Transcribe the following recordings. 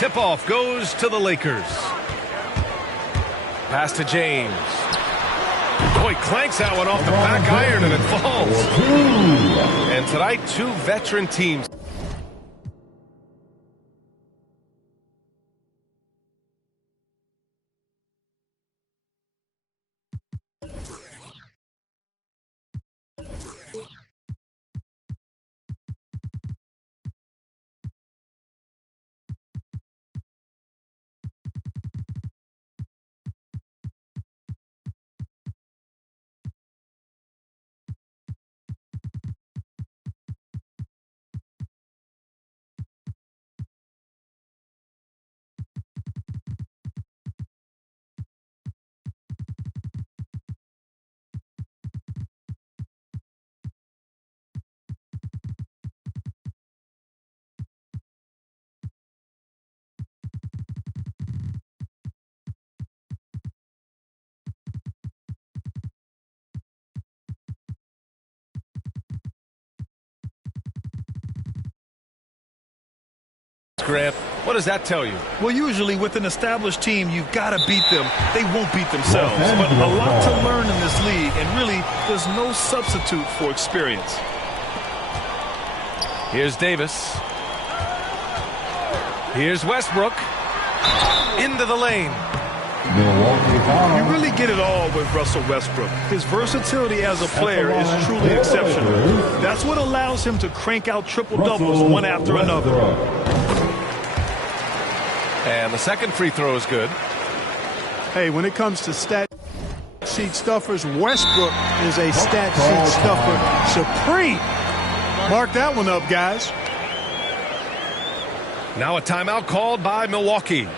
Tip-off goes to the Lakers. Pass to James. Oh, he clanks that one off the back iron and it falls. And tonight, two veteran teams. Grant, what does that tell you? Well, usually with an established team, you've got to beat them. They won't beat themselves. But a lot to learn in this league, and really, there's no substitute for experience. Here's Davis. Here's Westbrook. Into the lane. You really get it all with Russell Westbrook. His versatility as a player is truly exceptional. That's what allows him to crank out triple-doubles one after another. And the second free throw is good. Hey, when it comes to stat sheet stuffers, Westbrook is a stat sheet stuffer supreme. Mark that one up, guys. Now a timeout called by Milwaukee.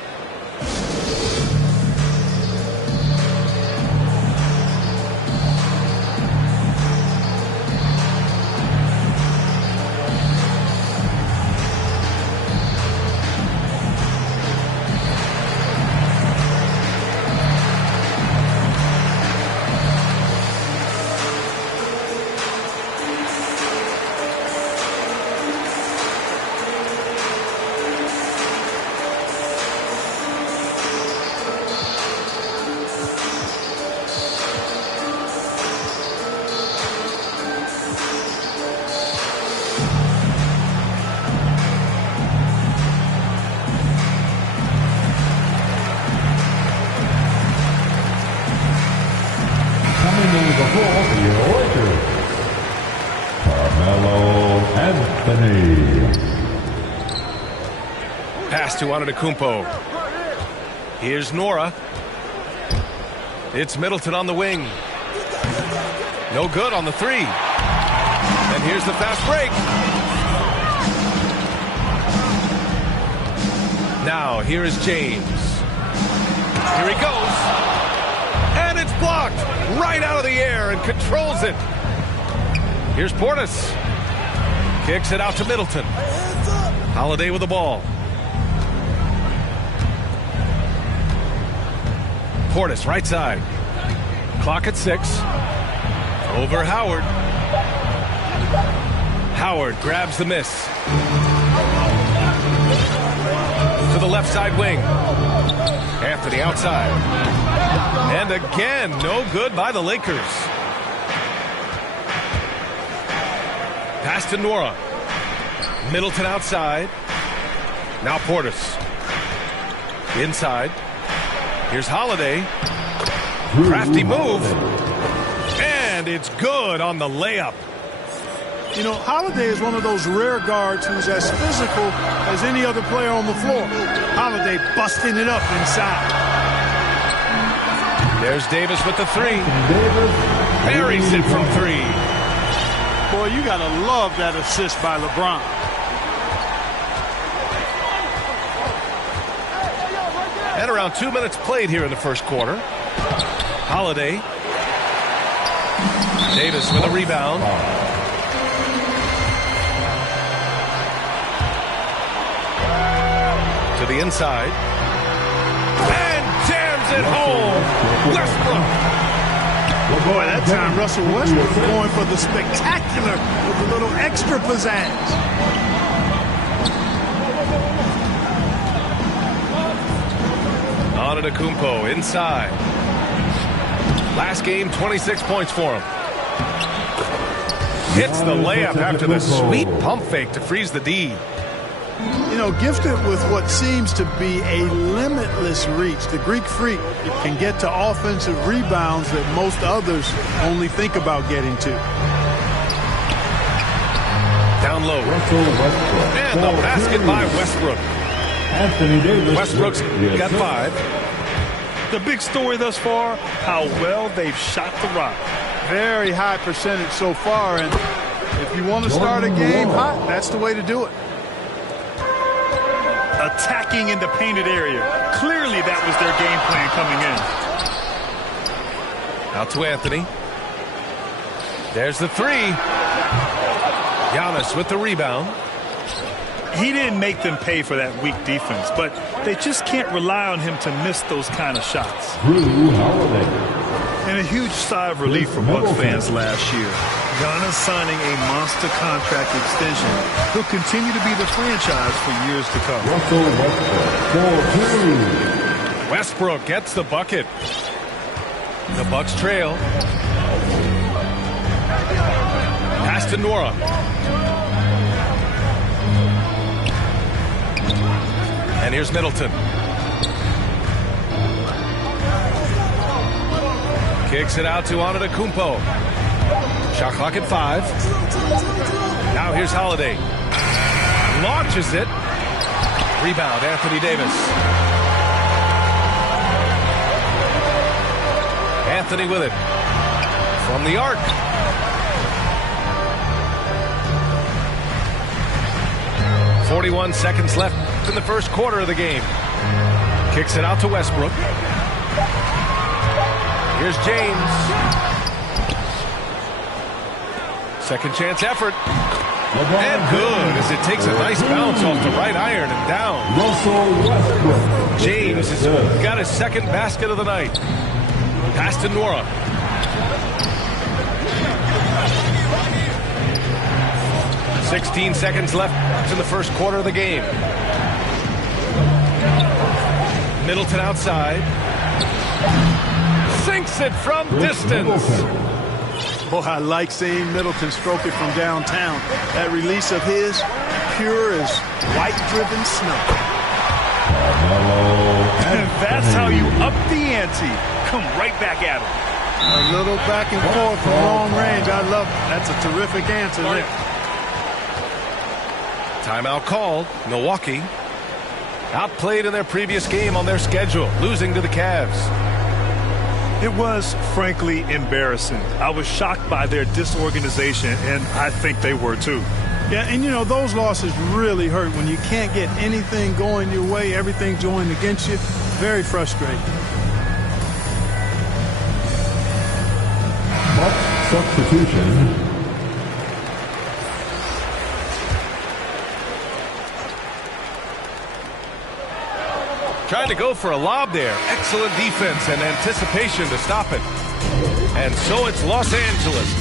Pass to Antetokounmpo. Here's Nora. It's Middleton on the wing. No good on the three. And here's the fast break. Now here is James. Here he goes. And it's blocked right out of the air and controls it. Here's Portis. Kicks it out to Middleton. Holiday with the ball. Portis, right side. Clock at 6. Over Howard. Howard grabs the miss. To the left side wing. Anthony outside. And again, no good by the Lakers. Pass to Nora. Middleton outside. Now Portis. Inside. Here's Holiday. Crafty move. And it's good on the layup. You know, Holiday is one of those rare guards who's as physical as any other player on the floor. Holiday busting it up inside. There's Davis with the three. Buries it from three. Boy, you got to love that assist by LeBron. And around 2 minutes played here in the first quarter. Holiday. Davis with a rebound. To the inside. And jams it home. Westbrook. Boy, that time Russell Westbrook was going for the spectacular with a little extra pizzazz. Antetokounmpo inside. Last game, 26 points for him. Hits the layup after the sweet pump fake to freeze the D. You know, gifted with what seems to be a limitless reach, the Greek Freak can get to offensive rebounds that most others only think about getting to. Down low. And the basket by Westbrook. Anthony Davis. Westbrook's got 5. The big story thus far, how well they've shot the rock. Very high percentage so far, and if you want to start a game hot, that's the way to do it. Attacking in the painted area. Clearly that was their game plan coming in. Out to Anthony. There's the 3. Giannis with the rebound. He didn't make them pay for that weak defense, but they just can't rely on him to miss those kind of shots. And a huge sigh of relief for Bucks fans last year. Giannis signing a monster contract extension. He'll continue to be the franchise for years to come. Westbrook gets the bucket. The Bucks trail. Pass to Nora. And here's Middleton. Kicks it out to Antetokounmpo. Shot clock at 5. Now here's Holiday. Launches it. Rebound, Anthony Davis. Anthony with it. From the arc. .41 seconds left in the first quarter of the game. Kicks it out to Westbrook. Here's James. Second chance effort. And good as it takes a nice bounce off the right iron and down. James has got his second basket of the night. Pass to Nora. .16 seconds left in the first quarter of the game. Middleton outside. Sinks it from distance. Boy, I like seeing Middleton stroke it from downtown. That release of his, pure as white-driven snow. And that's how you up the ante. Come right back at him. A little back and forth from long range. I love it. That's a terrific answer there. Timeout called. Milwaukee outplayed in their previous game on their schedule, losing to the Cavs. It was, frankly, embarrassing. I was shocked by their disorganization, and I think they were too. Yeah, and you know, those losses really hurt when you can't get anything going your way, everything's going against you. Very frustrating. Bucks substitution. Trying to go for a lob there. Excellent defense and anticipation to stop it. And so it's Los Angeles.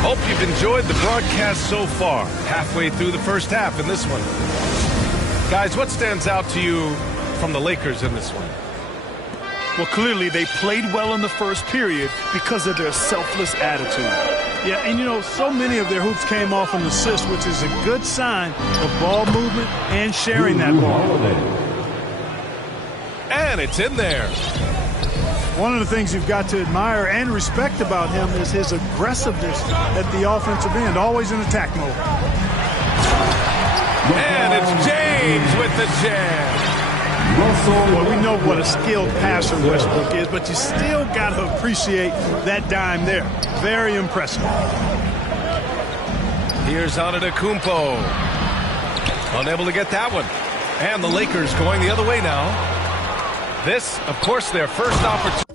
Hope you've enjoyed the broadcast so far. Halfway through the first half in this one. Guys, what stands out to you from the Lakers in this one? Well, clearly they played well in the first period because of their selfless attitude. Yeah, and you know, so many of their hoops came off an assist, which is a good sign of ball movement and sharing that ball. And it's in there. One of the things you've got to admire and respect about him is his aggressiveness at the offensive end, always in attack mode. And it's James with the jam. Well, we know what a skilled passer Westbrook is, but you still got to appreciate that dime there. Very impressive. Here's Antetokounmpo. Unable to get that one. And the Lakers going the other way now. This, of course, their first opportunity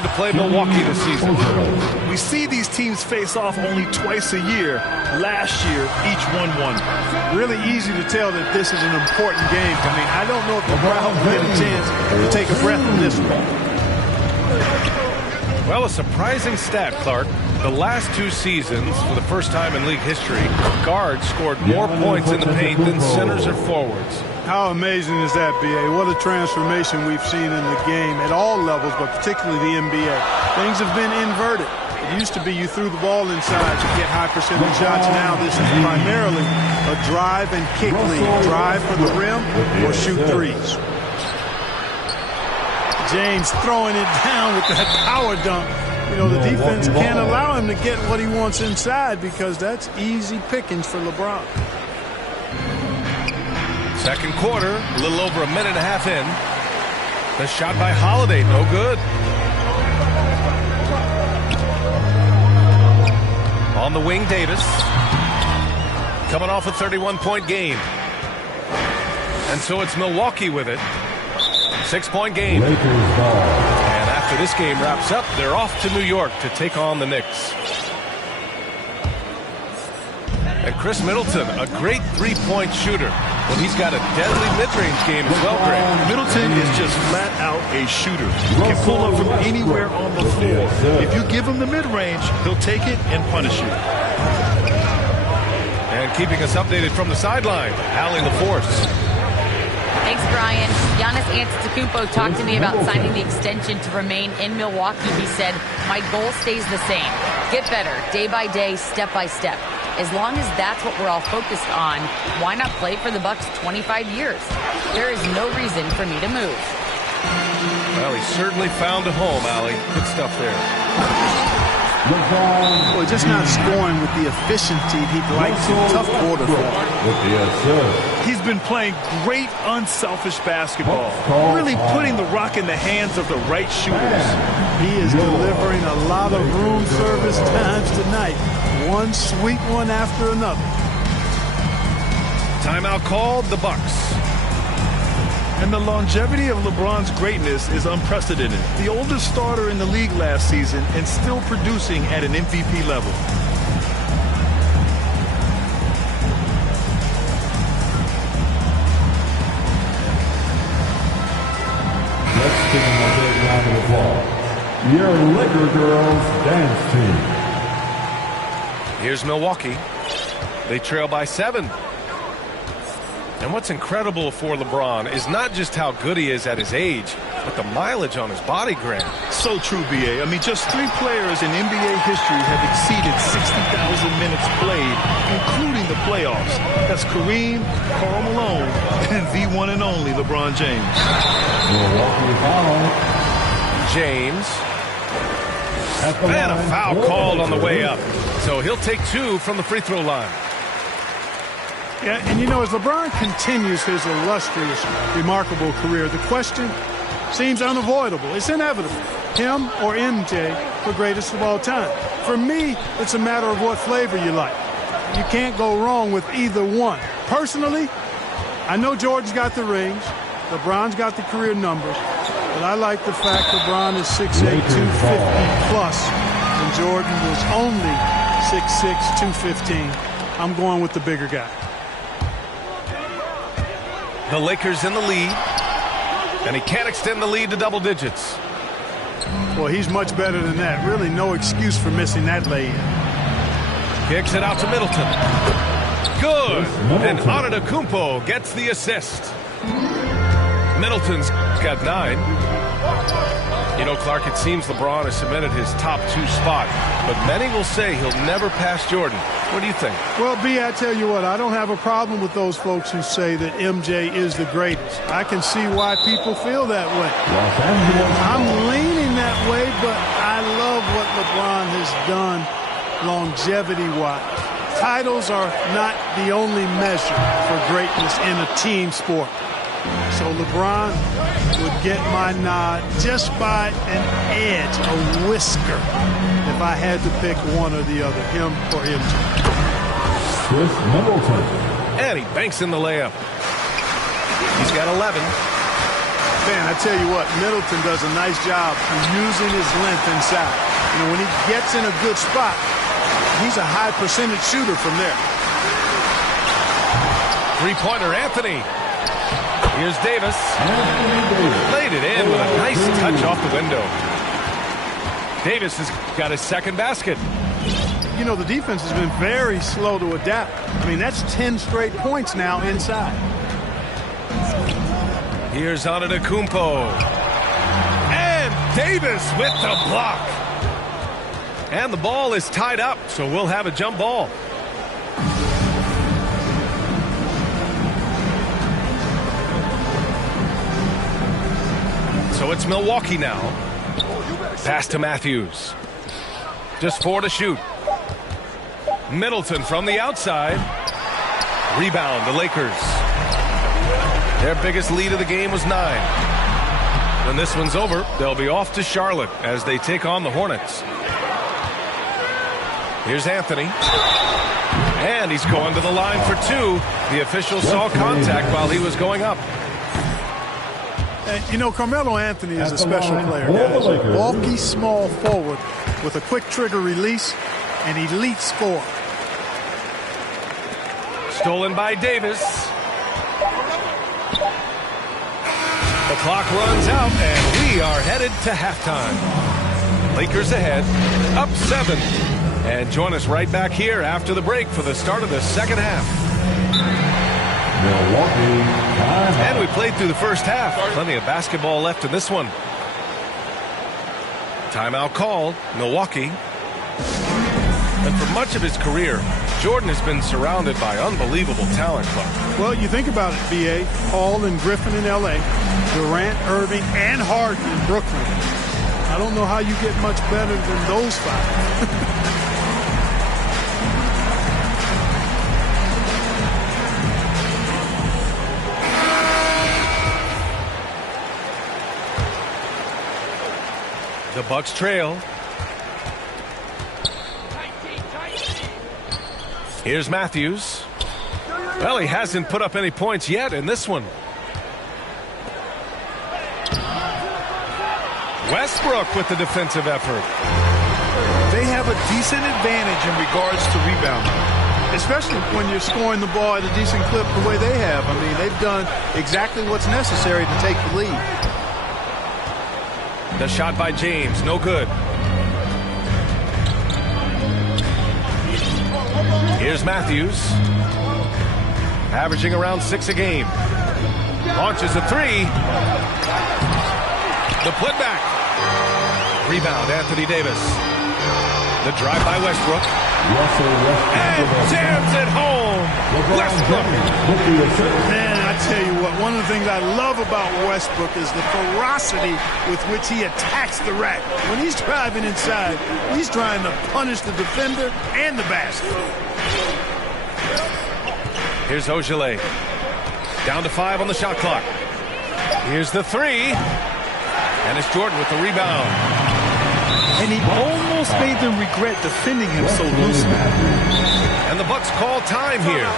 to play Milwaukee this season. We We see these teams face off only twice a year. Last year, each won one. Really easy to tell that this is an important game. I mean, I don't know if the crowd will get a chance to take a breath in this one. Well, a surprising stat, Clark. The last 2 seasons, for the first time in league history, guards scored more points in the paint than centers or forwards. How amazing is that, B.A.? What a transformation we've seen in the game at all levels, but particularly the NBA. Things have been inverted. It used to be you threw the ball inside to get high percentage shots. Now this is primarily a drive and kick league. Drive for the rim or shoot threes. James throwing it down with that power dunk. You know, the defense can't allow him to get what he wants inside because that's easy pickings for LeBron. Second quarter, a little over a minute and a half in. The shot by Holiday, no good. On the wing, Davis. Coming off a 31-point game. And so it's Milwaukee with it. 6-point game. And after this game wraps up, they're off to New York to take on the Knicks. And Chris Middleton, a great 3-point shooter. Well, he's got a deadly mid-range game as well, Greg. Middleton is just flat out a shooter. He can pull up from anywhere on the floor. If you give him the mid-range, he'll take it and punish you. And keeping us updated from the sideline, Allie LaForce. Thanks, Brian. Giannis Antetokounmpo talked to me about signing the extension to remain in Milwaukee. He said, my goal stays the same. Get better, day by day, step by step. As long as that's what we're all focused on, why not play for the Bucks 25 years? There is no reason for me to move. Well, he certainly found a home, Allie. Good stuff there. Well, just not scoring with the efficiency he'd like to. Tough quarter for him. He's been playing great unselfish basketball. Really putting the rock in the hands of the right shooters. He is delivering a lot of room service times tonight. One sweet one after another. Timeout called, the Bucks. And the longevity of LeBron's greatness is unprecedented. The oldest starter in the league last season and still producing at an MVP level. Let's give them a big round of applause. Your Laker Girls Dance Team. Here's Milwaukee. They trail by 7. And what's incredible for LeBron is not just how good he is at his age, but the mileage on his body, Grant. So true, B.A. I mean, just 3 players in NBA history have exceeded 60,000 minutes played, including the playoffs. That's Kareem, Karl Malone, and the one and only LeBron James. James. And a foul called on the way up. So he'll take 2 from the free throw line. Yeah, and you know, as LeBron continues his illustrious, remarkable career, the question seems unavoidable. It's inevitable. Him or MJ for greatest of all time. For me, it's a matter of what flavor you like. You can't go wrong with either one. Personally, I know Jordan's got the rings. LeBron's got the career numbers. But I like the fact LeBron is 6'8", 250 plus, and Jordan was only 6'6", 215. I'm going with the bigger guy. The Lakers in the lead, and he can't extend the lead to double digits. Well, he's much better than that. Really no excuse for missing that lay-in. Kicks it out to Middleton. Good. And Antetokounmpo gets the assist. Middleton's got 9. You know, Clark, it seems LeBron has cemented his top 2 spot, but many will say he'll never pass Jordan. What do you think? Well, B, I tell you what, I don't have a problem with those folks who say that MJ is the greatest. I can see why people feel that way. I'm leaning that way, but I love what LeBron has done longevity-wise. Titles are not the only measure for greatness in a team sport. So LeBron would get my nod just by an edge, a whisker, if I had to pick one or the other, him or MJ. Chris Middleton. And he banks in the layup. He's got 11. Man, I tell you what, Middleton does a nice job of using his length inside. You know, when he gets in a good spot, he's a high percentage shooter from there. Three-pointer, Anthony. Here's Davis. Laid it in with a nice touch off the window. Davis has got his second basket. You know, the defense has been very slow to adapt. I mean, that's 10 straight points now inside. Here's Antetokounmpo. And Davis with the block. And the ball is tied up, so we'll have a jump ball. So it's Milwaukee now. Pass to Matthews. Just 4 to shoot. Middleton from the outside. Rebound, the Lakers. Their biggest lead of the game was 9. When this one's over, they'll be off to Charlotte as they take on the Hornets. Here's Anthony. And he's going to the line for 2. The official saw contact while he was going up. You know, Carmelo Anthony is a special player, guys. Bulky, small forward with a quick trigger release, an elite scorer. Stolen by Davis. The clock runs out, and we are headed to halftime. Lakers ahead, up 7. And join us right back here after the break for the start of the second half. Milwaukee. And we played through the first half. Plenty of basketball left in this one. Timeout called, Milwaukee. And for much of his career, Jordan has been surrounded by unbelievable talent. Well, you think about it, B.A. Hall and Griffin in L.A., Durant, Irving, and Harden in Brooklyn. I don't know how you get much better than those 5. The Bucks trail. Here's Matthews. Well, he hasn't put up any points yet in this one. Westbrook with the defensive effort. They have a decent advantage in regards to rebounding. Especially when you're scoring the ball at a decent clip the way they have. I mean, they've done exactly what's necessary to take the lead. The shot by James, no good. Here's Matthews. Averaging around 6 a game. Launches a 3. The putback. Rebound, Anthony Davis. The drive by Westbrook. And jams it home. Westbrook. Man, I tell you what, one of the things I love about Westbrook is the ferocity with which he attacks the rack. When he's driving inside, he's trying to punish the defender and the basket. Here's Ogilvy. Down to 5 on the shot clock. Here's the 3. And it's Jordan with the rebound. And he almost made them regret defending him so loosely. And the Bucks call time here.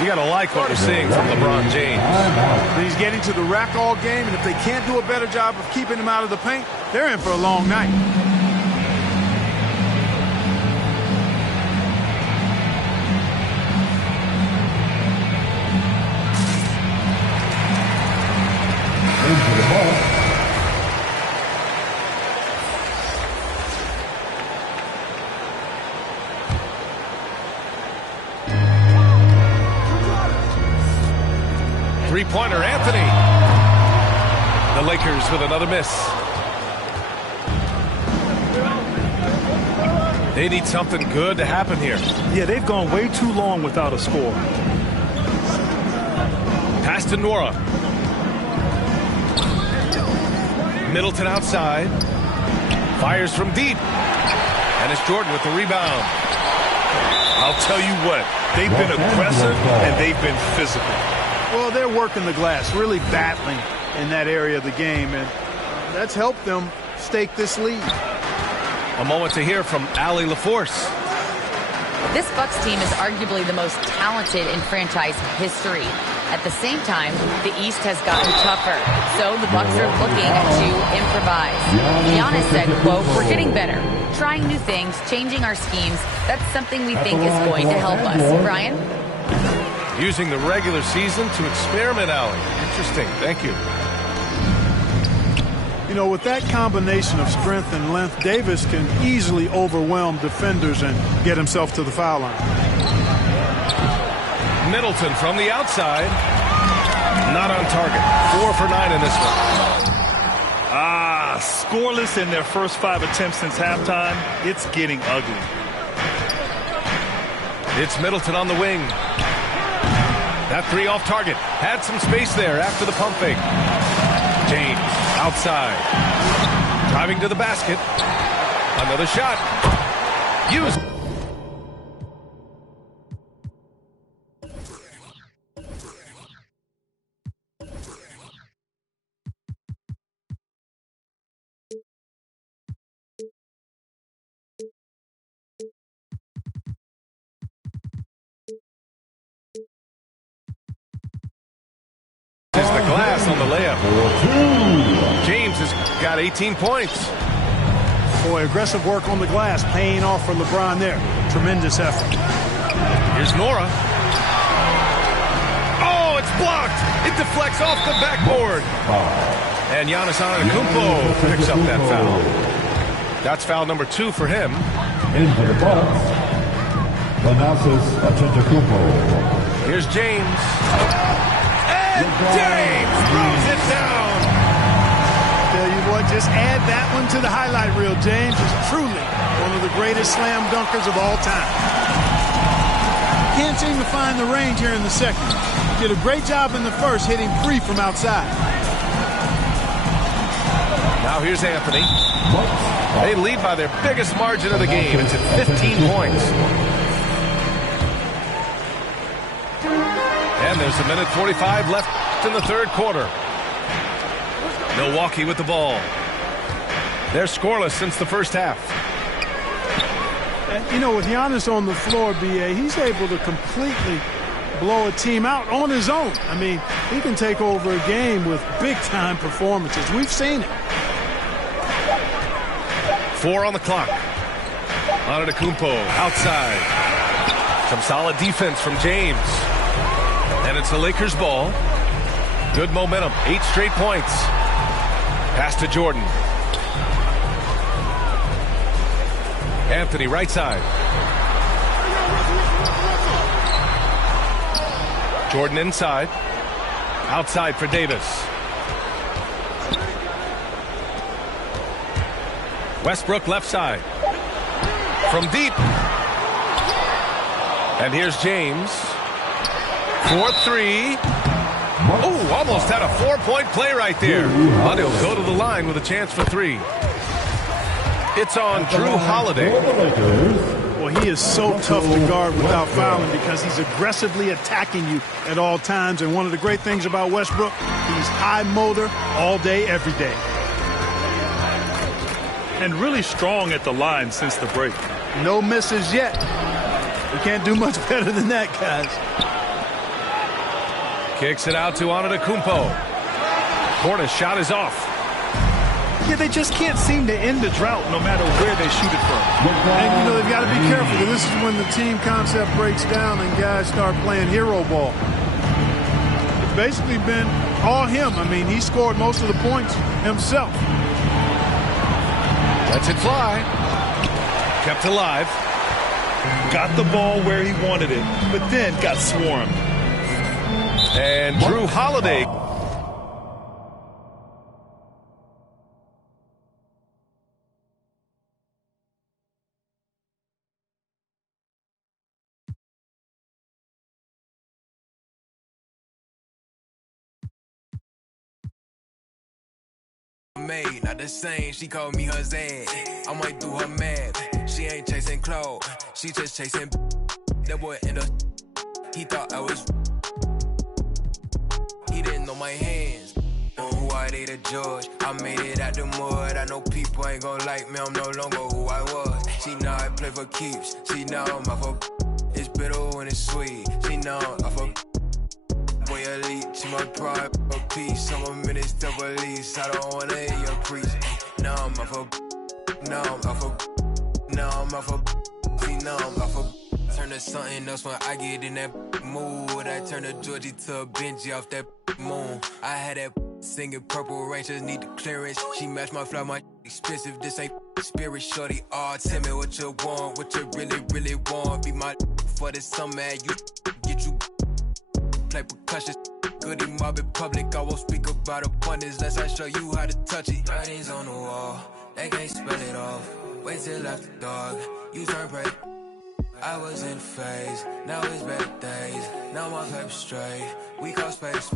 You got to like what we're seeing from LeBron James. He's getting to the rack all game, and if they can't do a better job of keeping him out of the paint, they're in for a long night. Into the ball. Three-pointer, Anthony. The Lakers with another miss. They need something good to happen here. Yeah, they've gone way too long without a score. Pass to Nora. Middleton outside. Fires from deep. And it's Jordan with the rebound. I'll tell you what, they've been aggressive and they've been physical. Well, they're working the glass, really battling in that area of the game, and that's helped them stake this lead. A moment to hear from Allie LaForce. This Bucks team is arguably the most talented in franchise history. At the same time, the East has gotten tougher, so the Bucks are looking to improvise. Giannis said, quote, "We're getting better, trying new things, changing our schemes. That's something we think is going to help us." Brian? Using the regular season to experiment, Allie. Interesting. Thank you. You know, with that combination of strength and length, Davis can easily overwhelm defenders and get himself to the foul line. Middleton from the outside. Not on target. 4 for 9 in this one. Scoreless in their first 5 attempts since halftime. It's getting ugly. It's Middleton on the wing. That three off target. Had some space there after the pump fake. James outside. Driving to the basket. Another shot. Used. Is the glass on the layup. James has got 18 points. Boy, aggressive work on the glass, paying off for LeBron there. Tremendous effort. Here's Nora. Oh, it's blocked. It deflects off the backboard. And Giannis Antetokounmpo picks up that foul. That's foul number 2 for him. In for the Bucks, Giannis Antetokounmpo. Here's James. And James throws it down. Tell you what, just add that one to the highlight reel. James is truly one of the greatest slam dunkers of all time. Can't seem to find the range here in the second. Did a great job in the first, hitting 3 from outside. Now here's Anthony. They lead by their biggest margin of the game. It's at 15 points. And there's a minute 45 left in the third quarter. Milwaukee with the ball. They're scoreless since the first half. And, you know, with Giannis on the floor, B.A., he's able to completely blow a team out on his own. I mean, he can take over a game with big-time performances. We've seen it. 4 on the clock. Antetokounmpo outside. Some solid defense from James. And it's the Lakers' ball. Good momentum. 8 straight points. Pass to Jordan. Anthony right side. Jordan inside. Outside for Davis. Westbrook left side. From deep. And here's James. 4-3. Oh, almost had a 4-point play right there. But he'll go to the line with a chance for 3. It's on Drew Holiday. Well, he is so tough to guard without fouling because he's aggressively attacking you at all times. And one of the great things about Westbrook, he's high motor all day, every day. And really strong at the line since the break. No misses yet. You can't do much better than that, guys. Kicks it out to Antetokounmpo. Portis shot is off. Yeah, they just can't seem to end the drought no matter where they shoot it from. And, you know, they've got to be careful because this is when the team concept breaks down and guys start playing hero ball. It's basically been all him. I mean, he scored most of the points himself. Lets it fly. Kept alive. Got the ball where he wanted it, but then got swarmed. And Drew Holiday. Made, not the same, she called me her Zed. I might do her mad. She ain't chasing clothes, she just chasing. That boy in the. He thought I was. He didn't know my hands. On who I they the judge. I made it out the mud. I know people ain't gon' like me. I'm no longer who I was. She know I play for keeps. She know I'm off of. It's bitter when it's sweet. She know I'm off of. boy elite, she my pride, a piece. I'm a minister police, I don't wanna hear your preach. Now I'm off a, now I'm off a, now I'm off a, see now I'm off a. Turn to something else when I get in that mood. I turn to Georgie to a Benji off that moon. I had that singing Purple Rangers, need the clearance. She matched my flow, my expensive, this ain't spirit. Shorty, all tell me what you want, what you really, really want. Be my for the summer, you get you play percussion. Goody mob in public, I won't speak about abundance unless I show you how to touch it. Writings on the wall, they can't spell it off. Wait till after dog, you turn break. I was in phase, now it's better days. Now my paper straight, we call space.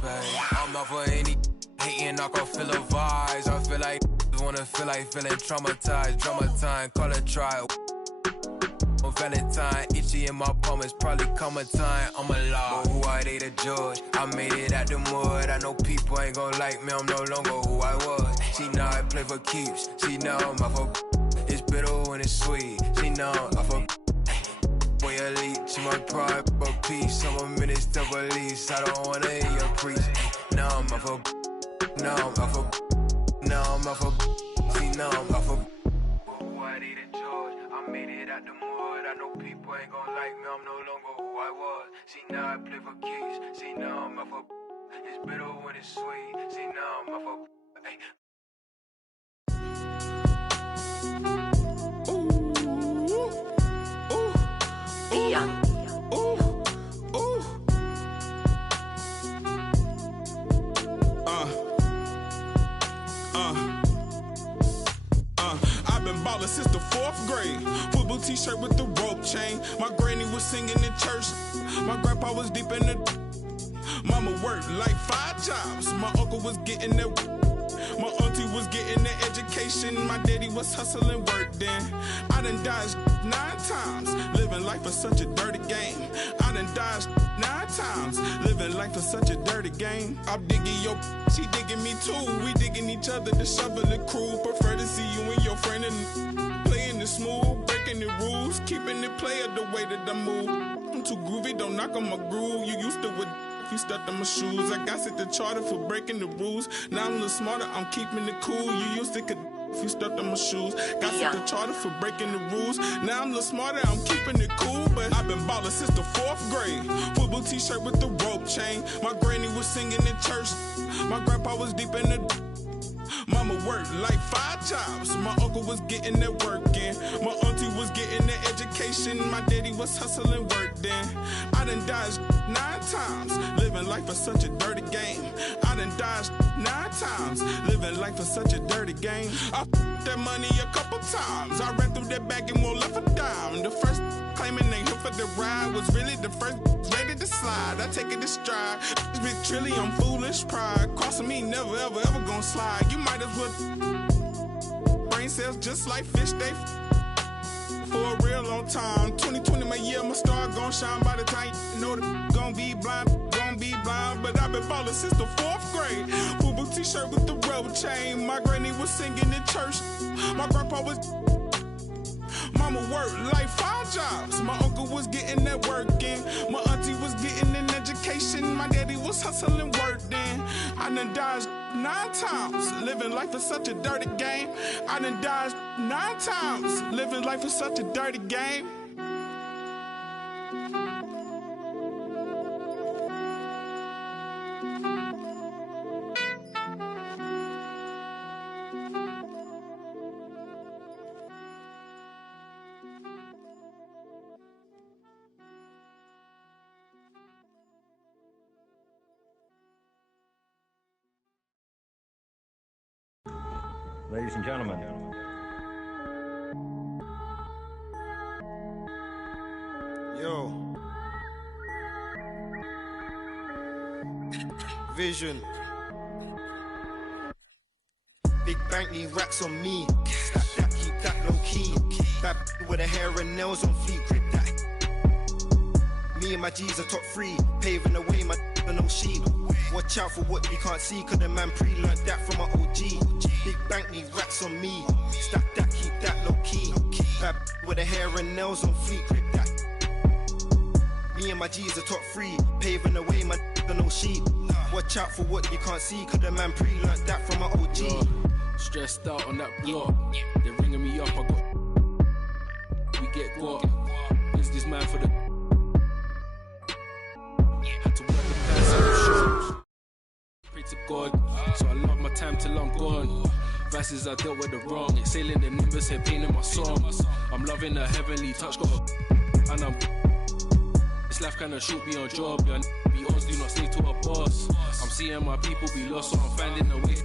I'm out for any hating, I can feel the vibes. I feel like wanna feel like feeling traumatized. Drama time, call it trial. On Valentine, itchy in my palm, it's probably coming time. I'm alive. But who I they to judge? I made it out the mud. I know people ain't gon' like me, I'm no longer who I was. She know I play for keeps. She know I'm off a. It's bitter when it's sweet. She know I'm off a. Boy elite, she my pride, a piece. I'm a minister police, I don't wanna hear your preach. Now I'm off a, now I'm off a, now I'm off a, see now I'm off a. Who I need to judge, I made it out the mud. I know people ain't gon' like me, I'm no longer who I was. See now I play for keys, see now I'm off a. It's bitter when it's sweet, see now I'm off a. Hey. I've been ballin' since the 4th grade. Football t-shirt with the rope chain. My granny was singing in church. My grandpa was deep in the. Mama worked like 5 jobs. My uncle was getting that. My auntie was getting the education. My daddy was hustling work then. I done dodged 9 times. Living life is such a dirty game. I done dodged 9 times. Living life is such a dirty game. I'm digging your, she digging me too. We digging each other, the shovel and crew. Prefer to see you and your friend and playing it smooth, breaking the rules, keeping it player the way that I move. I'm too groovy, don't knock on my groove. You used to with if you stuck on my shoes. I got set the charter for breaking the rules. Now I'm a little smarter, I'm keeping it cool. You used to could if you stuck on my shoes. Got set the charter for breaking the rules. Now I'm a little smarter, I'm keeping it cool. But I've been ballin' since the 4th grade. Football t-shirt with the rope chain. My granny was singing in church. My grandpa was deep in the. Mama worked like 5 jobs. My uncle was getting that work in. My auntie was getting the education. My daddy was hustling work then. I done dodged 9 times. Living life is such a dirty game. I done dodged 9 times. Living life is such a dirty game. I f***ed that money a couple times. I ran through that bag and won't left a dime. The first claiming they here for the ride was really the first ready to slide. I take it to stride. This big trilly, I'm foolish. Pride crossing me, never ever ever gonna slide. You might as well brain cells just like fish, they for a real long time. 2020 my year, my star gon' shine by the time you know that gon' be blind. But I've been ballin' since the 4th grade. Football t-shirt with the rope chain. My granny was singing in church. My grandpa was. Mama worked like 5 jobs. My uncle was getting that work in. My auntie was getting an education. My daddy was hustling work then. I done dodged 9 times. Living life is such a dirty game. I done dodged 9 times. Living life is such a dirty game. Ladies and gentlemen. Yo. Vision. Big bank need racks on me. Stack that, keep that low key. Bad with the hair and nails on fleek. Grip that. Me and my G's are top 3. Paving the way, my no sheep. Watch out for what you can't see, cause the man pre-learned that from my OG. Big bank need racks on me. Stack that, keep that low key. Bad with the hair and nails on fleek. Grip that. Me and my G's are top 3. Paving the way, my no sheep. Watch out for what you can't see, cause the man pre-learned that from an OG. Stressed out on that block. They're ringing me up, we get what? Is this man for the had to work the pass. Pray to God, so I love my time till I'm gone. Verses I dealt with the wrong, exhaling the numbers, head pain in my songs. I'm loving a heavenly touch, and I'm. This life kinda short, be on job, yeah. Be honest, do not stay to a boss. I'm seeing my people be lost, so I'm finding a way.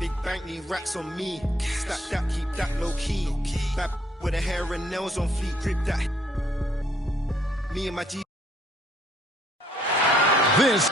Big bank need racks on me. Stack that, keep that low key. That with the hair and nails on fleek, grip that. Me and my G. This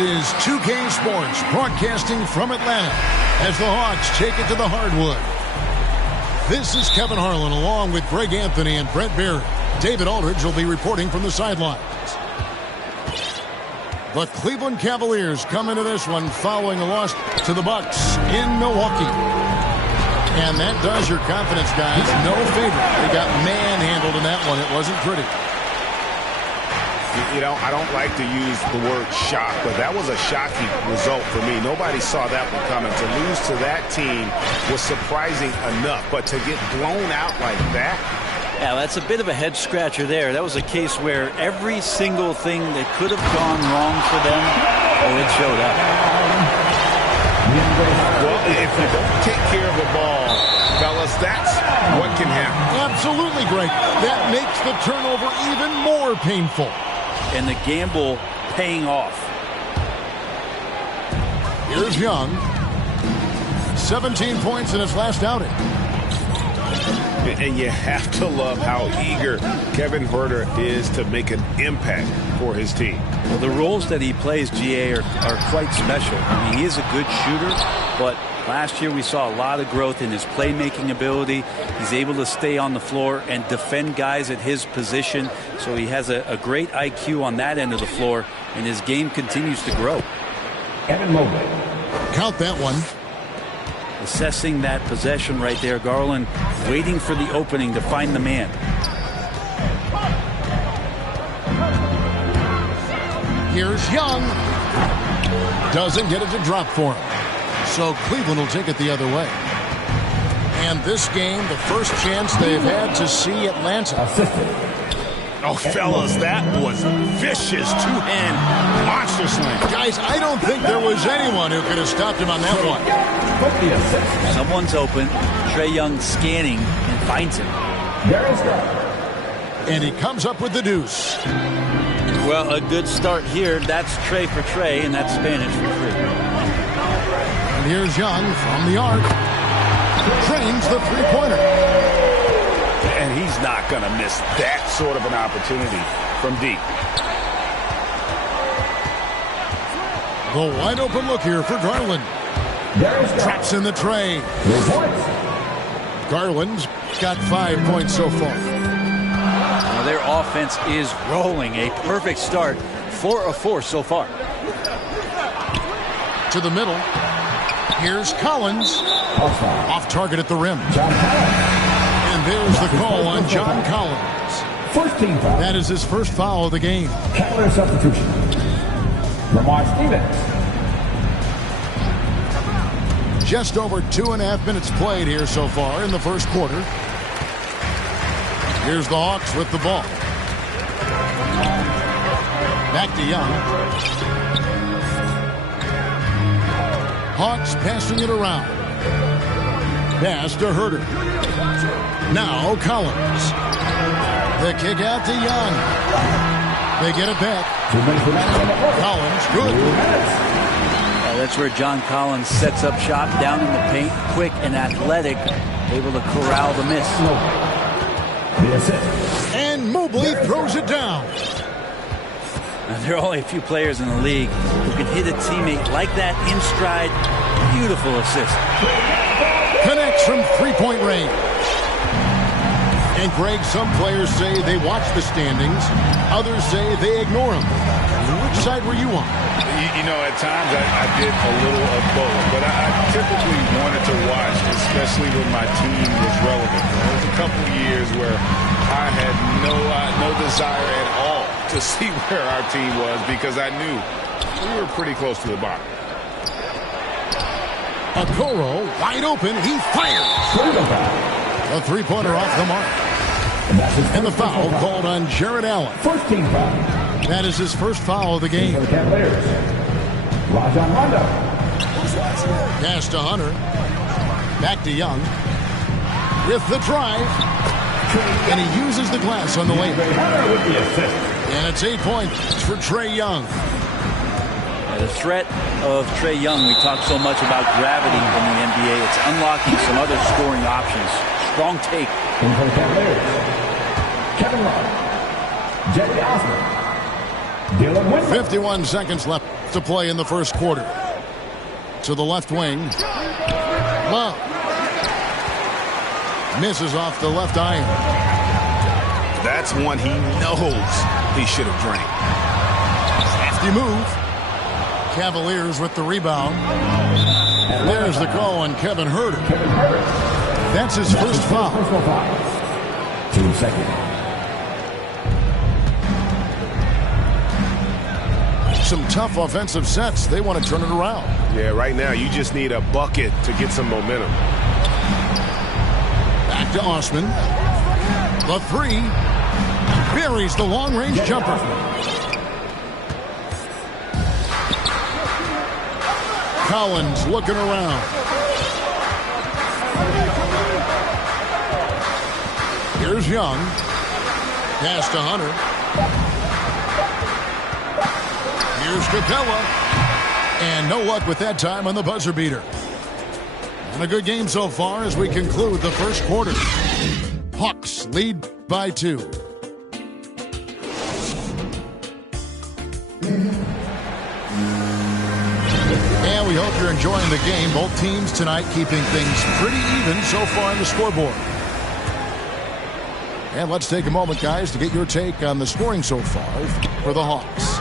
is 2K Sports, broadcasting from Atlanta as the Hawks take it to the hardwood. This is Kevin Harlan along with Greg Anthony and Brett Barry. David Aldridge will be reporting from the sidelines. The Cleveland Cavaliers come into this one following a loss to the Bucks in Milwaukee. And that does your confidence, guys, no favor. They got manhandled in that one. It wasn't pretty. You know, I don't like to use the word shock, but that was a shocking result for me. Nobody saw that one coming. To lose to that team was surprising enough, but to get blown out like that? Yeah, that's a bit of a head scratcher there. That was a case where every single thing that could have gone wrong for them, it showed up. Well, if you don't take care of the ball, fellas, that's what can happen. Absolutely, Greg. That makes the turnover even more painful. And the gamble paying off. Here's Young. 17 points in his last outing. And you have to love how eager Kevin Huerter is to make an impact for his team. Well, the roles that he plays, GA, are quite special. I mean, he is a good shooter, but last year we saw a lot of growth in his playmaking ability. He's able to stay on the floor and defend guys at his position. So he has a great IQ on that end of the floor, and his game continues to grow. Evan Mobley. Count that one. Assessing that possession right there. Garland waiting for the opening to find the man. Here's Young. Doesn't get it to drop for him. So Cleveland will take it the other way. And this game, the first chance they've had to see Atlanta. Oh, fellas, that was vicious two-hand monster slam. Guys, I don't think there was anyone who could have stopped him on that one. Someone's open. Trae Young scanning and finds him. And he comes up with the deuce. Well, a good start here. That's Trae for Trae, and that's Spanish for free. And here's Young from the arc. Trains the three-pointer. And he's not going to miss that sort of an opportunity from deep. The wide open look here for Garland. Traps in the tray. Garland's got 5 points so far. Now their offense is rolling. A perfect start. 4 of 4 so far. To the middle. Here's Collins. Off target at the rim. And there's the call on John Collins. First team foul. That is his first foul of the game. Cavalier substitution. Lamar Stevens. Just over 2.5 minutes played here so far in the first quarter. Here's the Hawks with the ball. Back to Young. Hawks passing it around. Pass to Huerter. Now Collins. The kick out to Young. They get it back. Collins, good. That's where John Collins sets up shop down in the paint, quick and athletic, able to corral the miss. And Mobley throws it down. Now, there are only a few players in the league who can hit a teammate like that in stride. Beautiful assist. Connects from three-point range. And Greg, some players say they watch the standings. Others say they ignore them. Which side were you on? You know, at times I did a little of both, but I typically wanted to watch, especially when my team was relevant. There was a couple of years where I had no desire at all to see where our team was because I knew we were pretty close to the bottom. Okoro wide open. He fires. A three-pointer off the mark. And the foul called on Jared Allen. First team foul. That is his first foul of the game. For the Cavaliers, Rajon Rondo. Pass to Hunter. Back to Young. With the drive. And he uses the glass on the layup. Hunter with the assist. And it's 8 points for Trae Young. The threat of Trae Young, we talk so much about gravity in the NBA. It's unlocking some other scoring options. Strong take. And for the Cavaliers, Kevin Love, Jerry Osman, Dylan Windler. 51 seconds left to play in the first quarter. To the left wing. Love. Misses off the left iron. That's one he knows he should have drained. Safety move. Cavaliers with the rebound. And there's the call on Kevin Huerter. That's his first foul. Team second. Some tough offensive sets. They want to turn it around. Yeah, right now you just need a bucket to get some momentum. Back to Osman. The three. Buries the long-range jumper. Collins looking around. Here's Young. Pass to Hunter. Here's Capella. And no luck with that time on the buzzer beater. And a good game so far as we conclude the first quarter. Hawks lead by 2. And we hope you're enjoying the game. Both teams tonight keeping things pretty even so far on the scoreboard. And let's take a moment, guys, to get your take on the scoring so far for the Hawks.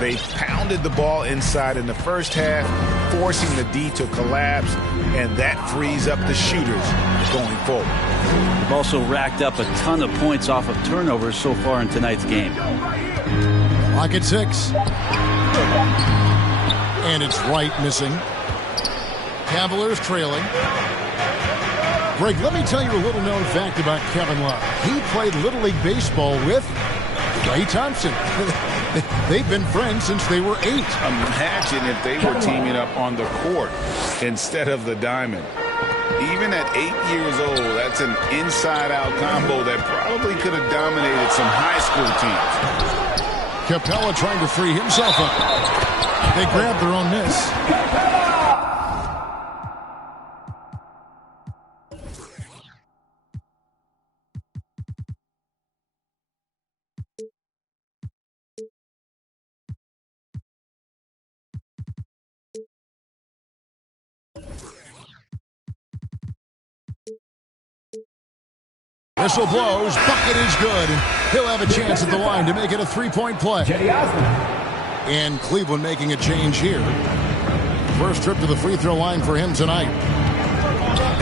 They pounded the ball inside in the first half, forcing the D to collapse, and that frees up the shooters going forward. They've also racked up a ton of points off of turnovers so far in tonight's game. Clock at 6. And it's Wright missing. Cavaliers trailing. Greg, let me tell you a little known fact about Kevin Love. He played Little League Baseball with Ray Thompson. They've been friends since they were 8. Imagine if they were teaming up on the court instead of the diamond. Even at 8 years old, that's an inside-out combo that probably could have dominated some high school teams. Capella trying to free himself up. They grabbed their own miss. Whistle blows. Bucket is good. He'll have a chance at the line to make it a 3-point play. And Cleveland making a change here. First trip to the free throw line for him tonight.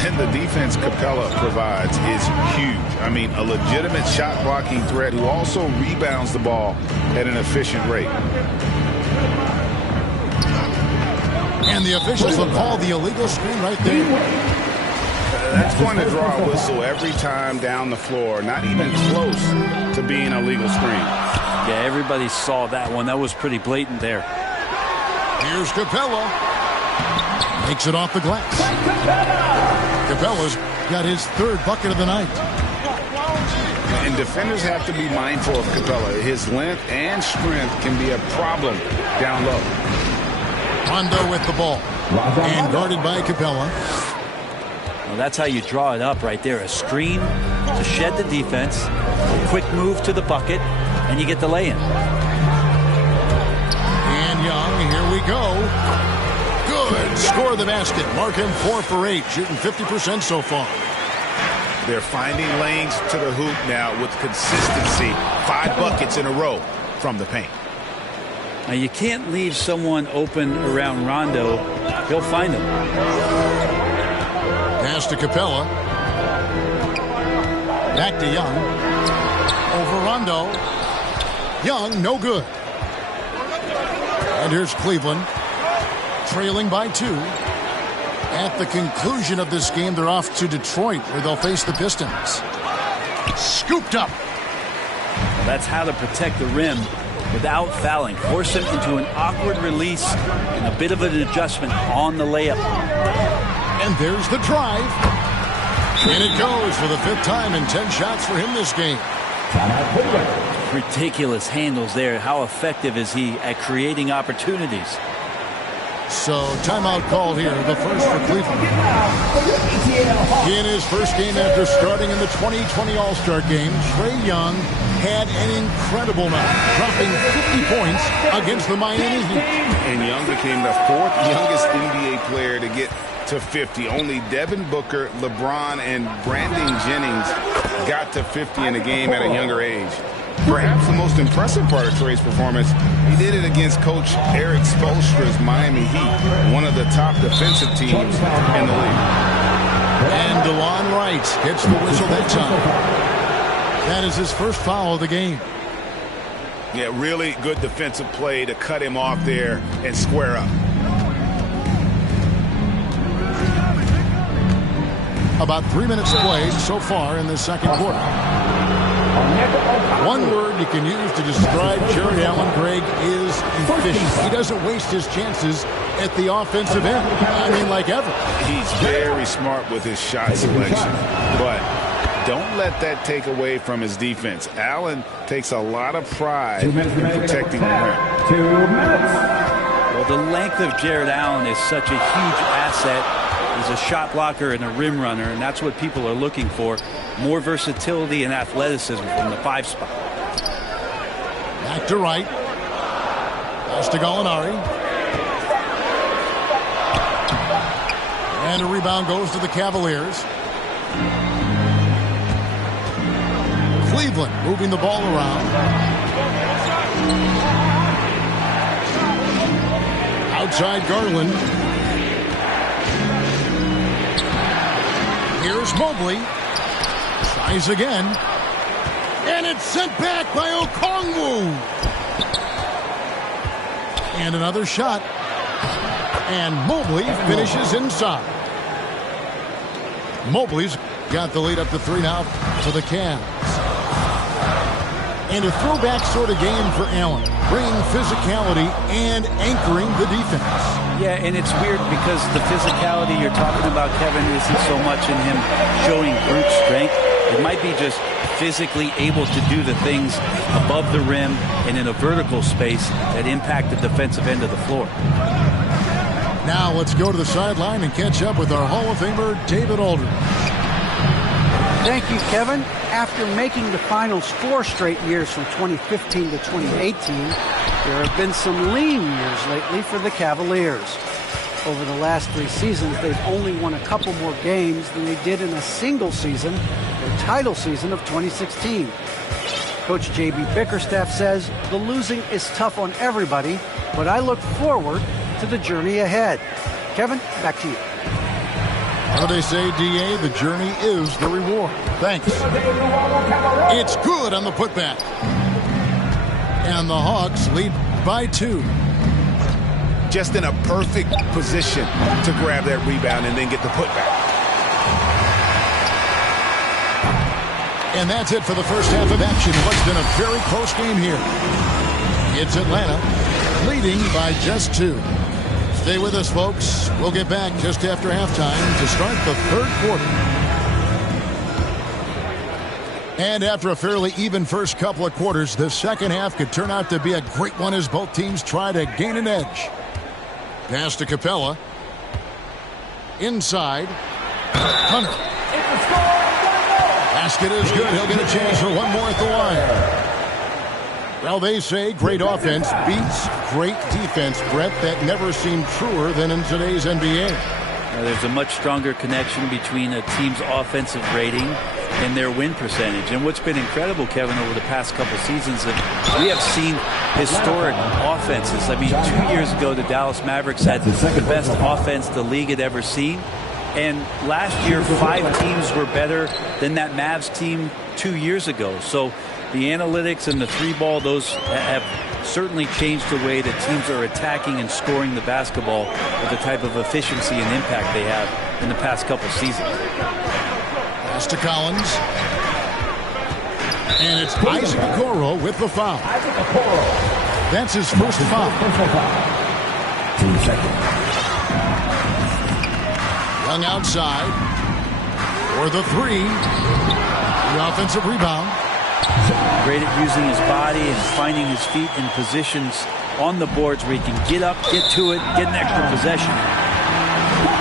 And the defense Capella provides is huge. I mean, a legitimate shot blocking threat who also rebounds the ball at an efficient rate. And the officials will call the illegal screen right there. That's going to draw a whistle every time down the floor. Not even close to being a legal screen. Yeah, everybody saw that one. That was pretty blatant there. Here's Capella. Makes it off the glass. Capella's got his 3rd bucket of the night. And defenders have to be mindful of Capella. His length and strength can be a problem down low. Rondo with the ball. And guarded by Capella. Well, that's how you draw it up right there. A screen to shed the defense, a quick move to the bucket, and you get the lay-in. And Young, here we go. Good. Score the basket. Mark him 4 for 8, shooting 50% so far. They're finding lanes to the hoop now with consistency. 5 buckets in a row from the paint. Now, you can't leave someone open around Rondo. He'll find them. Pass to Capella. Back to Young. Over Rondo. Young, no good. And here's Cleveland. Trailing by 2. At the conclusion of this game, they're off to Detroit, where they'll face the Pistons. Scooped up. Well, that's how to protect the rim without fouling. Force him into an awkward release and a bit of an adjustment on the layup. And there's the drive. And it goes for the 5th time in 10 shots for him this game. Ridiculous handles there. How effective is he at creating opportunities? So, timeout called here, the first for Cleveland. In his first game after starting in the 2020 All-Star Game, Trae Young had an incredible night, dropping 50 points against the Miami Heat. And Young became the 4th youngest NBA player to get to 50. Only Devin Booker, LeBron, and Brandon Jennings got to 50 in a game at a younger age. Perhaps the most impressive part of Trae's performance, he did it against Coach Eric Spoelstra's Miami Heat, one of the top defensive teams in the league. And DeLon Wright gets the whistle that time. That is his first foul of the game. Yeah, really good defensive play to cut him off there and square up. About 3 minutes played so far in the second quarter. One word you can use to describe Jared Allen, Greg, is efficient. He doesn't waste his chances at the offensive end. I mean, like ever. He's very smart with his shot selection, but don't let that take away from his defense. Allen takes a lot of pride in protecting the rim. 2 minutes. Well, the length of Jared Allen is such a huge asset. He's a shot blocker and a rim runner, and that's what people are looking for. More versatility and athleticism from the 5 spot. Back to Wright. Pass to Gallinari. And a rebound goes to the Cavaliers. Cleveland moving the ball around. Outside Garland. Here's Mobley. Tries again. And it's sent back by Okongwu. And another shot. And Mobley finishes inside. Mobley's got the lead up to 3 now for the Cavs. And a throwback sort of game for Allen, bringing physicality and anchoring the defense. Yeah, and it's weird because the physicality you're talking about, Kevin, isn't so much in him showing brute strength. It might be just physically able to do the things above the rim and in a vertical space that impact the defensive end of the floor. Now let's go to the sideline and catch up with our Hall of Famer, David Aldridge. Thank you, Kevin. After making the finals 4 straight years from 2015 to 2018, there have been some lean years lately for the Cavaliers. Over the last 3 seasons, they've only won a couple more games than they did in a single season, their title season of 2016. Coach J.B. Bickerstaff says the losing is tough on everybody, but I look forward to the journey ahead. Kevin, back to you. How do they say, D.A.? The journey is the reward. Thanks. It's good on the putback. And the Hawks lead by 2. Just in a perfect position to grab that rebound and then get the putback. And that's it for the first half of action. What's been a very close game here. It's Atlanta leading by just 2. Stay with us, folks. We'll get back just after halftime to start the 3rd quarter. And after a fairly even first couple of quarters, the second half could turn out to be a great one as both teams try to gain an edge. Pass to Capella. Inside. Hunter. Basket is good. He'll get a chance for one more at the line. Well, they say great offense beats great defense, Brett. That never seemed truer than in today's NBA. There's a much stronger connection between a team's offensive rating and their win percentage. And what's been incredible, Kevin, over the past couple seasons, that we have seen historic offenses. I mean, 2 years ago, the Dallas Mavericks had the best offense the league had ever seen. And last year, 5 teams were better than that Mavs team 2 years ago. So the analytics and the 3-ball, those have certainly changed the way that teams are attacking and scoring the basketball with the type of efficiency and impact they have in the past couple seasons. Pass to Collins. And it's Isaac Okoro with the foul. That's his first foul. 2 seconds. Young outside for the 3. The offensive rebound. Great at using his body and finding his feet in positions on the boards where he can get up, get to it, get an extra possession.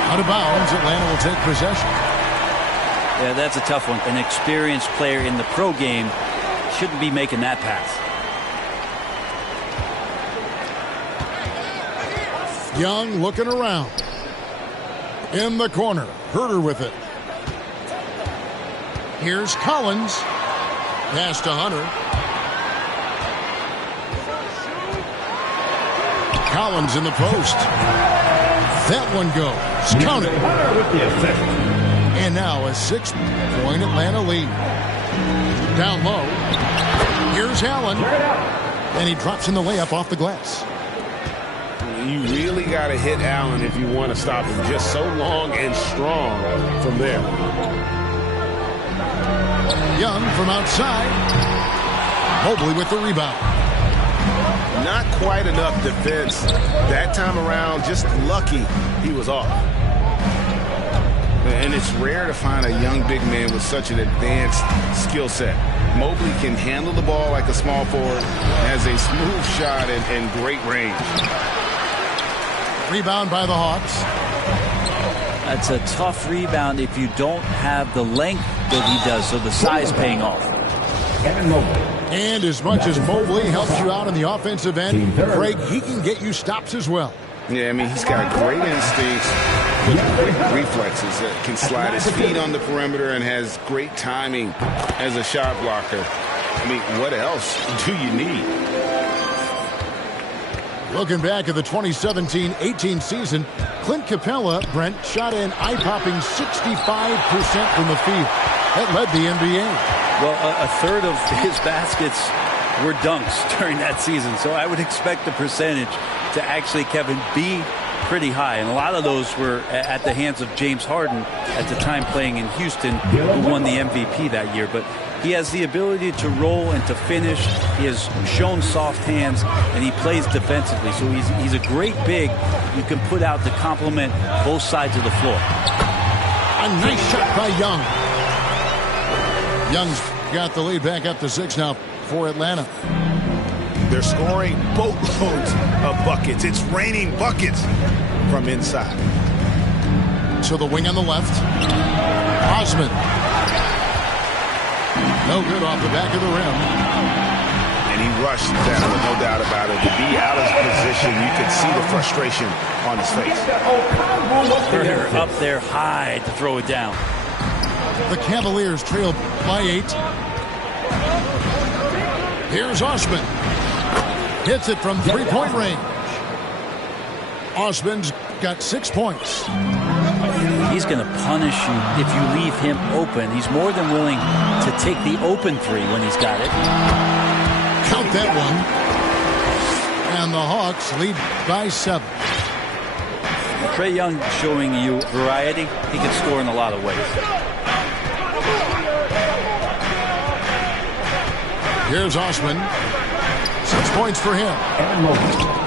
Out of bounds, Atlanta will take possession. Yeah, that's a tough one. An experienced player in the pro game shouldn't be making that pass. Young looking around. In the corner. Herter with it. Here's Collins. Pass to Hunter. Collins in the post. That one goes. Count it. And now a 6-point Atlanta lead. Down low. Here's Allen. And he drops in the layup off the glass. You really got to hit Allen if you want to stop him. Just so long and strong from there. Young from outside. Mobley with the rebound. Not quite enough defense that time around. Just lucky he was off. And it's rare to find a young big man with such an advanced skill set. Mobley can handle the ball like a small forward, has a smooth shot and great range. Rebound by the Hawks. That's a tough rebound if you don't have the length that he does, so the size paying off. And as much as Mobley helps you out on the offensive end, Craig, he can get you stops as well. Yeah, I mean, he's got great instincts with quick reflexes. Can slide his feet on the perimeter and has great timing as a shot blocker. I mean, what else do you need? Looking back at the 2017-18 season, Clint Capella, Brent, shot an eye-popping 65% from the field. That led the NBA. Well, a third of his baskets were dunks during that season, so I would expect the percentage to actually, Kevin, be pretty high. And a lot of those were at the hands of James Harden at the time playing in Houston, who won the MVP that year. But he has the ability to roll and to finish. He has shown soft hands, and he plays defensively. So he's a great big you can put out to complement both sides of the floor. A nice shot by Young. Young's got the lead back up to 6 now for Atlanta. They're scoring boatloads of buckets. It's raining buckets from inside. To the wing on the left. Osman. No good off the back of the rim. And he rushed that, no doubt about it. To be out of position, you could see the frustration on his face. Turner up there high to throw it down. The Cavaliers trail by 8. Here's Osman. Hits it from 3-point range. Osman's got 6 points. He's going to punish you if you leave him open. He's more than willing to take the open 3 when he's got it. Count that one. And the Hawks lead by 7. Trae Young showing you variety. He can score in a lot of ways. Here's Osman. 6 points for him.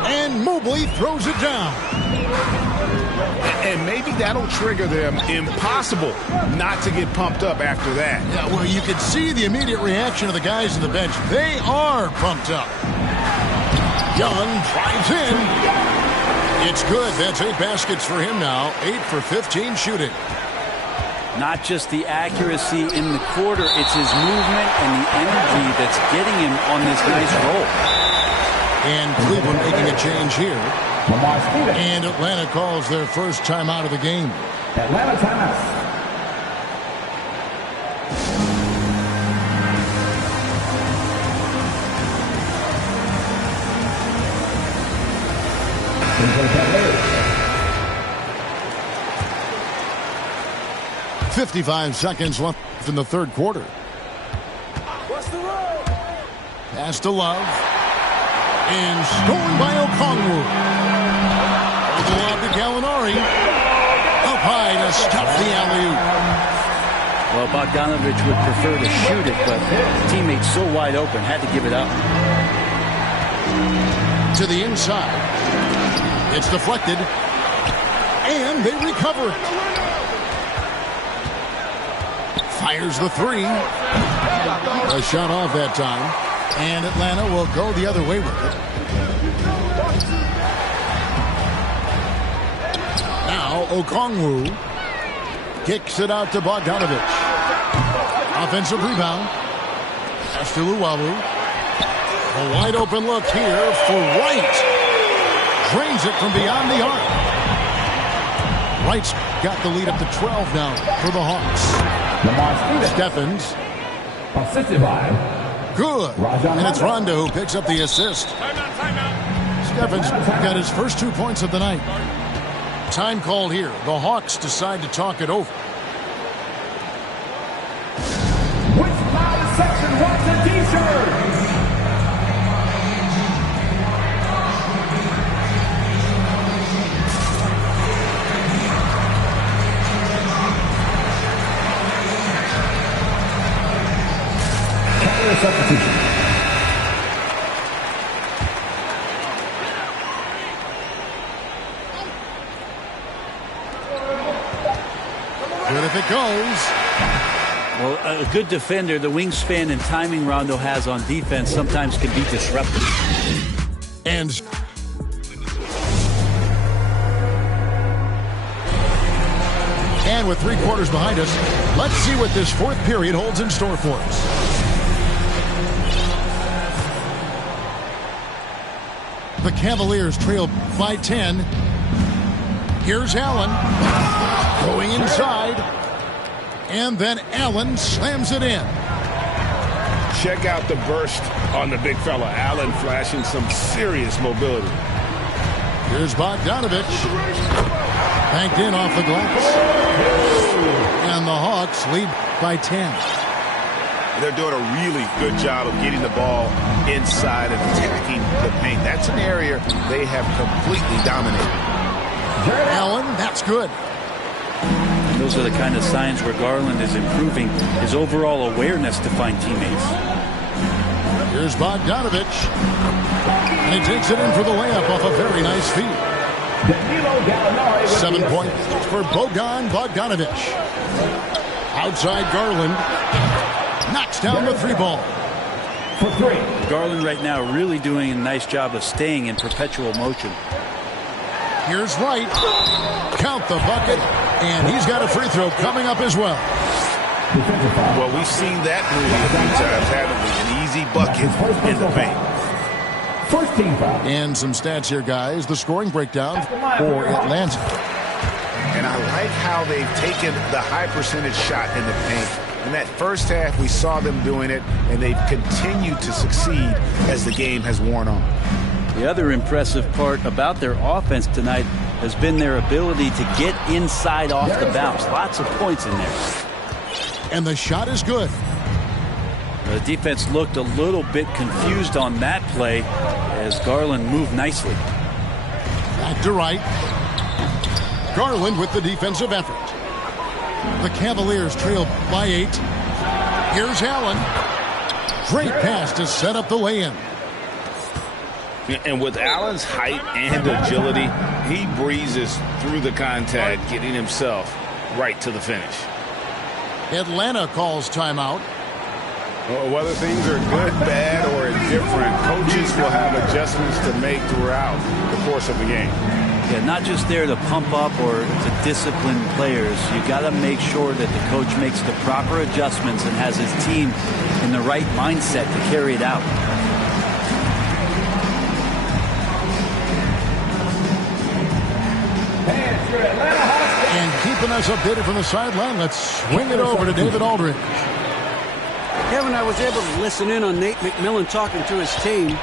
And Mobley throws it down. And maybe that'll trigger them. Impossible not to get pumped up after that. Yeah, well, you could see the immediate reaction of the guys on the bench. They are pumped up. Young drives in. It's good. That's 8 baskets for him now. 8 for 15 shooting. Not just the accuracy in the quarter, it's his movement and the energy that's getting him on this nice roll. And Cleveland making a change here. And Atlanta calls their first timeout of the game. Atlanta timeout. .55 seconds left in the third quarter. Pass to Love. And stolen by Okongwu. The lob to Gallinari. Up high to stop the alley-oop. Well, Bogdanovich would prefer to shoot it, but his teammate's so wide open, had to give it up. To the inside. It's deflected. And they recover it. Fires the three. A shot off that time. And Atlanta will go the other way with it. Now Okongwu kicks it out to Bogdanovich. Offensive rebound. Pass to Luwawu. A wide open look here for Wright. Drains it from beyond the arc. Wright's got the lead up to 12 now for the Hawks. Stephens. Assisted by. Good. And it's Rondo who picks up the assist. Stephens got his first 2 points of the night. Time called here. The Hawks decide to talk it over. Which loud section wants a t-shirt? Substitution. Good if it goes. Well, a good defender, the wingspan and timing Rondo has on defense sometimes can be disruptive. And with 3 quarters behind us, let's see what this fourth period holds in store for us. The Cavaliers trail by 10. Here's Allen going inside. And then Allen slams it in. Check out the burst on the big fella. Allen flashing some serious mobility. Here's Bogdanovich. Banked in off the glass. And the Hawks lead by 10. They're doing a really good job of getting the ball inside and attacking the paint. That's an area they have completely dominated. Allen, that's good. And those are the kind of signs where Garland is improving his overall awareness to find teammates. Here's Bogdanovich. And he takes it in for the layup off a very nice feed. 7 points for Bogdanovich. Outside Garland. Knocks down the 3 ball. For 3. Garland right now really doing a nice job of staying in perpetual motion. Here's Wright. Count the bucket. And he's got a free throw coming up as well. Well, we've seen that movie a few times, haven't we? An easy bucket in the paint. First team foul. And some stats here, guys. The scoring breakdown for Atlanta. And I like how they've taken the high percentage shot in the paint. In that first half, we saw them doing it, and they've continued to succeed as the game has worn on. The other impressive part about their offense tonight has been their ability to get inside off the bounce. Lots of points in there. And the shot is good. The defense looked a little bit confused on that play as Garland moved nicely. Back to Wright. Garland with the defensive effort. The Cavaliers trail by 8. Here's Allen. Great pass to set up the lay-in. And with Allen's height and agility, he breezes through the contact, getting himself right to the finish. Atlanta calls timeout. Well, whether things are good, bad, or indifferent, coaches will have adjustments to make throughout the course of the game. Yeah, not just there to pump up or to discipline players. You got to make sure that the coach makes the proper adjustments and has his team in the right mindset to carry it out. And keeping us updated from the sideline, let's swing it over to David Aldridge. Kevin, I was able to listen in on Nate McMillan talking to his team.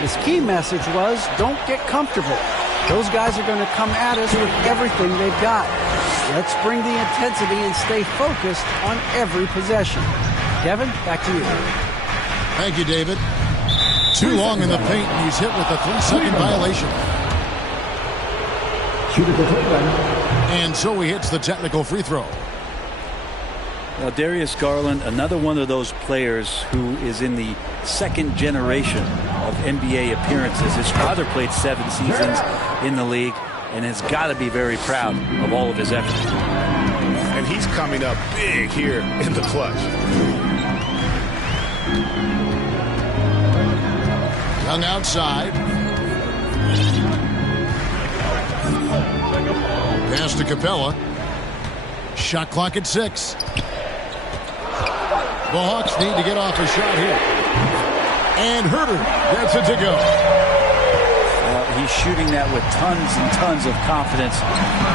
His key message was, don't get comfortable. Those guys are going to come at us with everything they've got. Let's bring the intensity and stay focused on every possession. Kevin, back to you. Thank you, David. Too long in the paint, and he's hit with a 3-second violation. And so he hits the technical free throw. Now, Darius Garland, another one of those players who is in the second generation of NBA appearances. His father played 7 seasons in the league and has got to be very proud of all of his efforts. And he's coming up big here in the clutch. Young outside. Pass to Capella. Shot clock at 6. The Hawks need to get off a shot here. And Herter gets it to go. He's shooting that with tons and tons of confidence.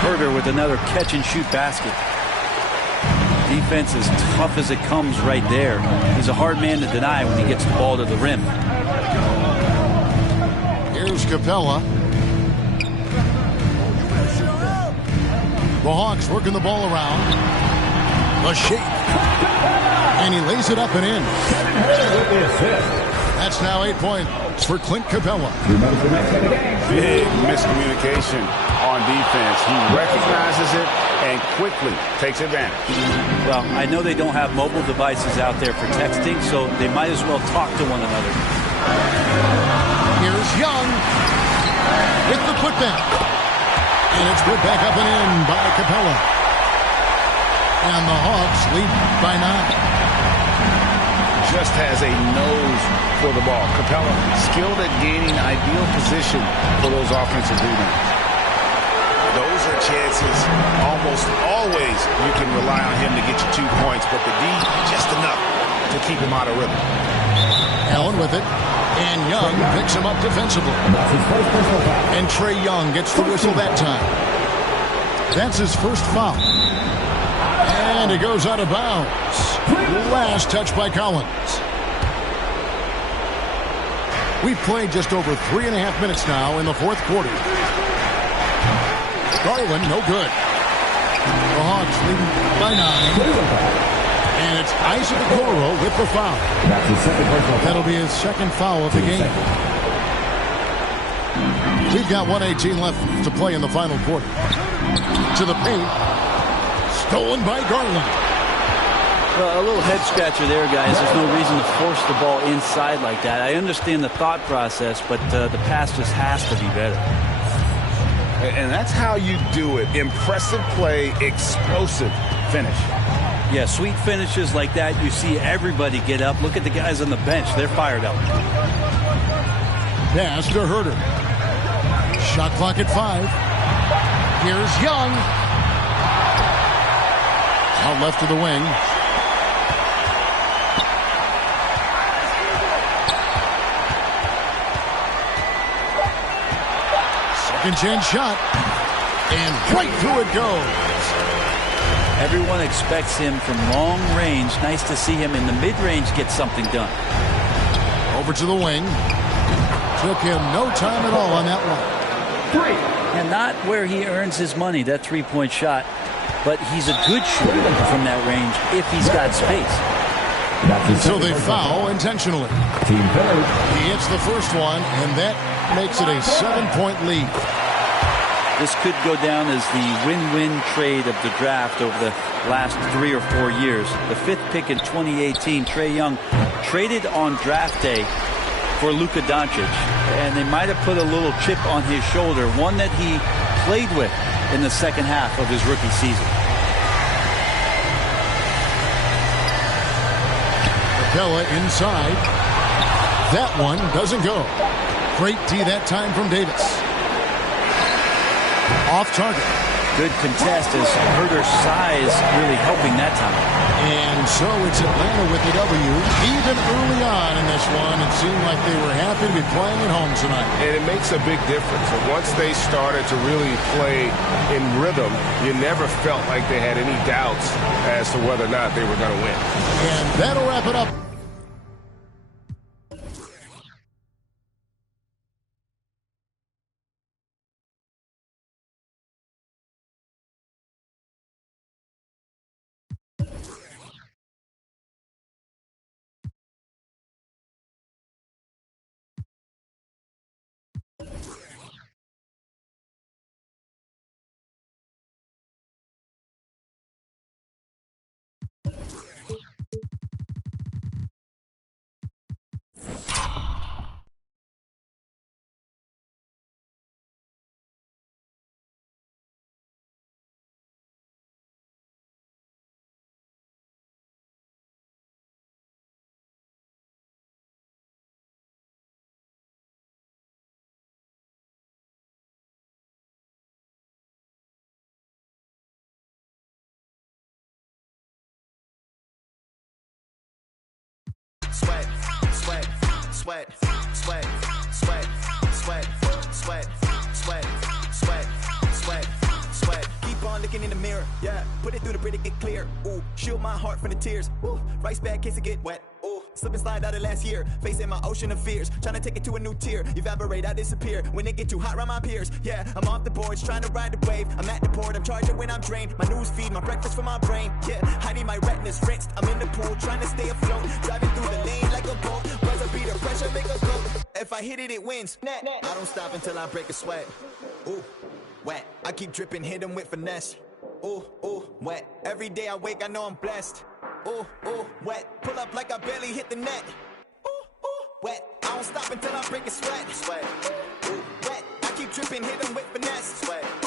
Herter with another catch-and-shoot basket. Defense as tough as it comes right there. He's a hard man to deny when he gets the ball to the rim. Here's Capella. The Hawks working the ball around. The shape. And he lays it up and in. That's now 8 points for Clint Capella. Big miscommunication on defense. He recognizes it and quickly takes advantage. Well, I know they don't have mobile devices out there for texting, so they might as well talk to one another. Here's Young with the putback. And it's put back up and in by Capella. And the Hawks lead by 9. Just has a nose for the ball. Capella skilled at gaining ideal position for those offensive rebounds. Those are chances almost always you can rely on him to get you 2 points, but the D just enough to keep him out of rhythm. Allen with it. And Young picks him up defensively. And Trae Young gets the whistle that time. That's his first foul. And it goes out of bounds. Last touch by Collins. We've played just over 3.5 minutes now in the fourth quarter. Garland, no good. The Hawks leading by 9. And it's Isaac Okoro with the foul. That'll be his second foul of the game. We've got 1:18 left to play in the final quarter. To the paint. Stolen by Garland. Well, a little head scratcher there, guys. There's no reason to force the ball inside like that. I understand the thought process, but the pass just has to be better. And that's how you do it. Impressive play, explosive finish. Yeah, sweet finishes like that, you see everybody get up. Look at the guys on the bench. They're fired up. Pass to Herter. Shot clock at 5. Here's Young. Out left to the wing. Second chance shot. And right through it goes. Everyone expects him from long range. Nice to see him in the mid-range get something done. Over to the wing. Took him no time at all on that one. And not where he earns his money, that three-point shot. But he's a good shooter from that range if he's got space. So they foul intentionally. He hits the first one, and that makes it a 7-point lead. This could go down as the win-win trade of the draft over the last 3 or 4 years. The 5th pick in 2018, Trae Young traded on draft day for Luka Doncic, and they might have put a little chip on his shoulder, one that he played with in the second half of his rookie season. Capella inside. That one doesn't go. Great D that time from Davis. Off target. Good contest as Herder's size really helping that time. And so it's Atlanta with the W. Even early on in this one, it seemed like they were happy to be playing at home tonight. And it makes a big difference. And once they started to really play in rhythm, you never felt like they had any doubts as to whether or not they were going to win. And that'll wrap it up. Sweat, sweat, sweat, sweat, sweat, sweat, sweat, sweat, sweat, sweat, sweat. Keep on looking in the mirror, yeah. Put it through the Brita, get clear. Ooh, shield my heart from the tears. Ooh, rice bag case it get wet. Ooh, slip and slide out of last year. Facing my ocean of fears, trying to take it to a new tier. Evaporate, I disappear when it get too hot around my peers. Yeah, I'm off the boards, trying to ride the wave. I'm at the port, I'm charging when I'm drained. My news feed, my breakfast for my brain. Yeah, hiding my retinas rinsed. I'm in the pool, trying to stay afloat. Driving through the lane like a boat. Buzzer beater, pressure make a go. If I hit it, it wins. I don't stop until I break a sweat. Ooh, wet. I keep dripping, hit them with finesse. Ooh, ooh, wet. Every day I wake, I know I'm blessed. Ooh, ooh, wet. Pull up like I barely hit the net. Ooh, ooh, wet. I don't stop until I break a sweat. Sweat. Ooh, wet. I keep dripping, hit them with finesse. Sweat.